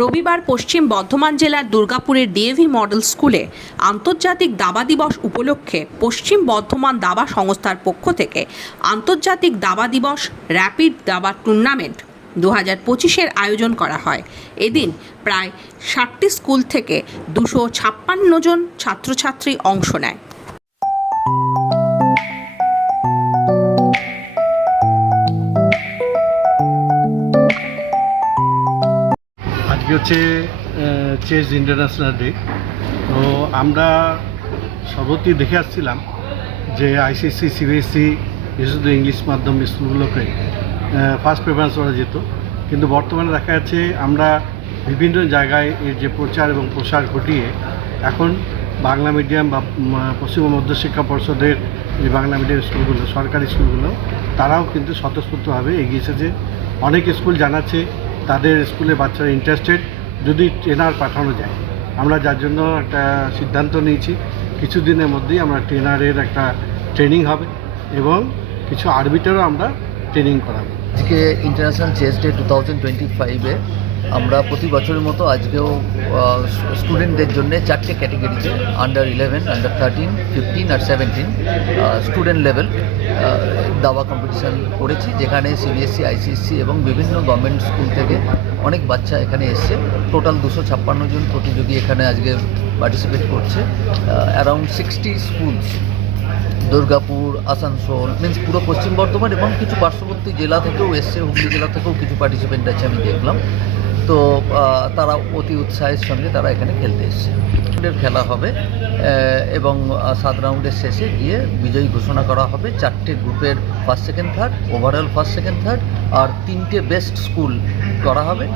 রবিবার পশ্চিম বর্ধমান জেলার দুর্গাপুরের ডিএভি মডেল স্কুলে আন্তর্জাতিক দাবা দিবস উপলক্ষে পশ্চিম বর্ধমান দাবা সংস্থার পক্ষ থেকে আন্তর্জাতিক দাবা দিবস র্যাপিড দাবা টুর্নামেন্ট দু হাজার পঁচিশের আয়োজন করা হয়। এদিন প্রায় ষাটটি স্কুল থেকে দুশো ছাপ্পান্ন জন ছাত্রছাত্রী অংশ নেয়। আজকে হচ্ছে চেস ইন্টারন্যাশনাল ডে তো আমরা সর্বত্রই দেখে আসছিলাম যে আইসিএসসি সিবিএসসি বিশেষত ইংলিশ মাধ্যম স্কুলগুলোকে ফার্স্ট প্রেফারেন্স করা যেত। কিন্তু বর্তমানে দেখা যাচ্ছে আমরা বিভিন্ন জায়গায় এর যে প্রচার এবং প্রসার ঘটিয়ে এখন বাংলা মিডিয়াম বা পশ্চিমবঙ্গ মধ্যশিক্ষা পর্ষদের যে বাংলা মিডিয়াম স্কুলগুলো, সরকারি স্কুলগুলো, তারাও কিন্তু স্বতঃস্ফূর্তভাবে এগিয়ে এসেছে। অনেক স্কুল জানাচ্ছে তাদের স্কুলে বাচ্চারা ইন্টারেস্টেড যদি ট্রেনার পাঠানো যায়। আমরা যার জন্য একটা সিদ্ধান্ত নিয়েছি, কিছুদিনের মধ্যেই আমরা ট্রেনারের একটা ট্রেনিং হবে এবং কিছু আরবিটারও আমরা ট্রেনিং করাবো। আজকে international chess day two thousand twenty ফাইভে আমরা প্রতি বছরের মতো আজকেও স্টুডেন্টদের জন্য চারটে ক্যাটেগরিতে under eleven under thirteen fifteen আর সেভেন্টিন স্টুডেন্ট লেভেল দাবা কম্পিটিশান করেছি, যেখানে সিবিএসসি আইসিএসসি এবং বিভিন্ন গভর্নমেন্ট স্কুল থেকে অনেক বাচ্চা এখানে এসছে। টোটাল দুশো ছাপ্পান্ন জন প্রতিযোগী এখানে আজকে পার্টিসিপেট করছে। Around sixty schools Durgapur, Asansol means পুরো পশ্চিম বর্ধমান এবং কিছু পার্শ্ববর্তী জেলা থেকেও এসছে, হুগলি জেলা থেকেও কিছু পার্টিসিপেন্ট আছে আমি দেখলাম। তো তারা অতি উৎসাহের সঙ্গে তারা এখানে খেলতে এসছে। রাউন্ডের খেলা হবে এবং সাত রাউন্ডের শেষে গিয়ে বিজয়ী ঘোষণা করা হবে। চারটে গ্রুপের first second third overall first second third আর তিনটে বেস্ট স্কুল করা হবে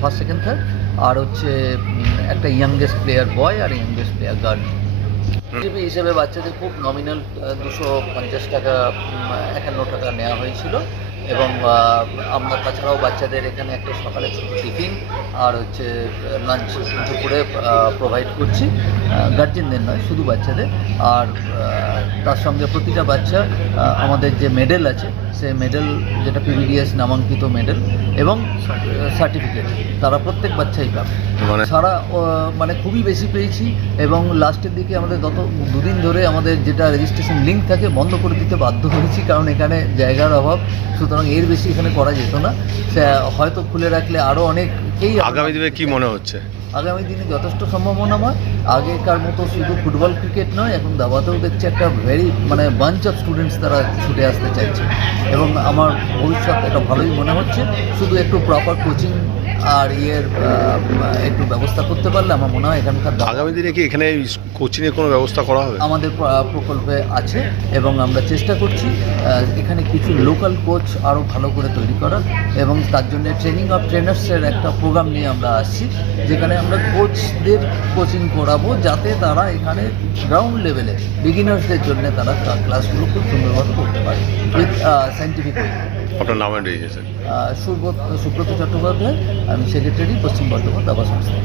ফার্স্ট সেকেন্ড থার্ড আর হচ্ছে একটা ইয়াংগেস্ট প্লেয়ার বয় আর ইয়াংগেস্ট প্লেয়ার গার্ল জিবি হিসেবে বাচ্চাদের খুব নমিনাল দুশো পঞ্চাশ টাকা একান্ন টাকা নেওয়া হয়েছিল এবং আমরা তাছাড়াও বাচ্চাদের এখানে একটা সকালে ছোটো টিফিন আর হচ্ছে লাঞ্চ দুপুরে প্রোভাইড করছি। গার্জেনদের নয়, শুধু বাচ্চাদের। আর তার সঙ্গে প্রতিটা বাচ্চা আমাদের যে মেডেল আছে সেই মেডেল যেটা পিভিডিএস নামাঙ্কিত মেডেল এবং সার্টিফিকেট তারা প্রত্যেক বাচ্চাই পাবে। মানে? সারা মানে খুবই বেশি পেয়েছি এবং লাস্টের দিকে আমাদের গত দুদিন ধরে আমাদের যেটা রেজিস্ট্রেশন লিঙ্ক থাকে বন্ধ করে দিতে বাধ্য হয়েছি কারণ এখানে জায়গার অভাব সুতরাং এর বেশি এখানে করা যেত না। সে হয়তো খুলে রাখলে আরও অনেককেই আগামী দিনে কি মনে হচ্ছে? আগামী দিনে যথেষ্ট সম্ভাবনাময়। আগেকার মতো শুধু ফুটবল ক্রিকেট নয় এখন দাবাতেও দেখছি একটা ভেরি মানে বাঞ্চ অফ স্টুডেন্টস তারা ছুটে আসতে চাইছে। এবং আমার ভবিষ্যৎ এটা ভালোই মনে হচ্ছে। শুধু একটু প্রপার কোচিং আর ইয়ের একটু ব্যবস্থা করতে পারলে আমার মনে হয় এখানকার আগামী দিনে কি এখানে কোচিংয়ের কোনো ব্যবস্থা করা হবে? আমাদের প্রকল্পে আছে এবং আমরা চেষ্টা করছি এখানে কিছু লোকাল কোচ আরও ভালো করে তৈরি করার এবং তার জন্য ট্রেনিং অফ ট্রেনার্সের একটা প্রোগ্রাম নিয়ে আমরা আসছি যেখানে আমরা কোচদের কোচিং করাবো যাতে তারা এখানে গ্রাউন্ড লেভেলে বিগিনার্সদের জন্য তারা ক্লাসগুলো খুব সুন্দরভাবে করতে পারে উইথ সাইন্টিফিক আপনার নাম রয়েছে সুব্রত সুব্রত চট্টোপাধ্যায় আমি সেক্রেটারি পশ্চিম বর্ধমান দাবা সংস্থা।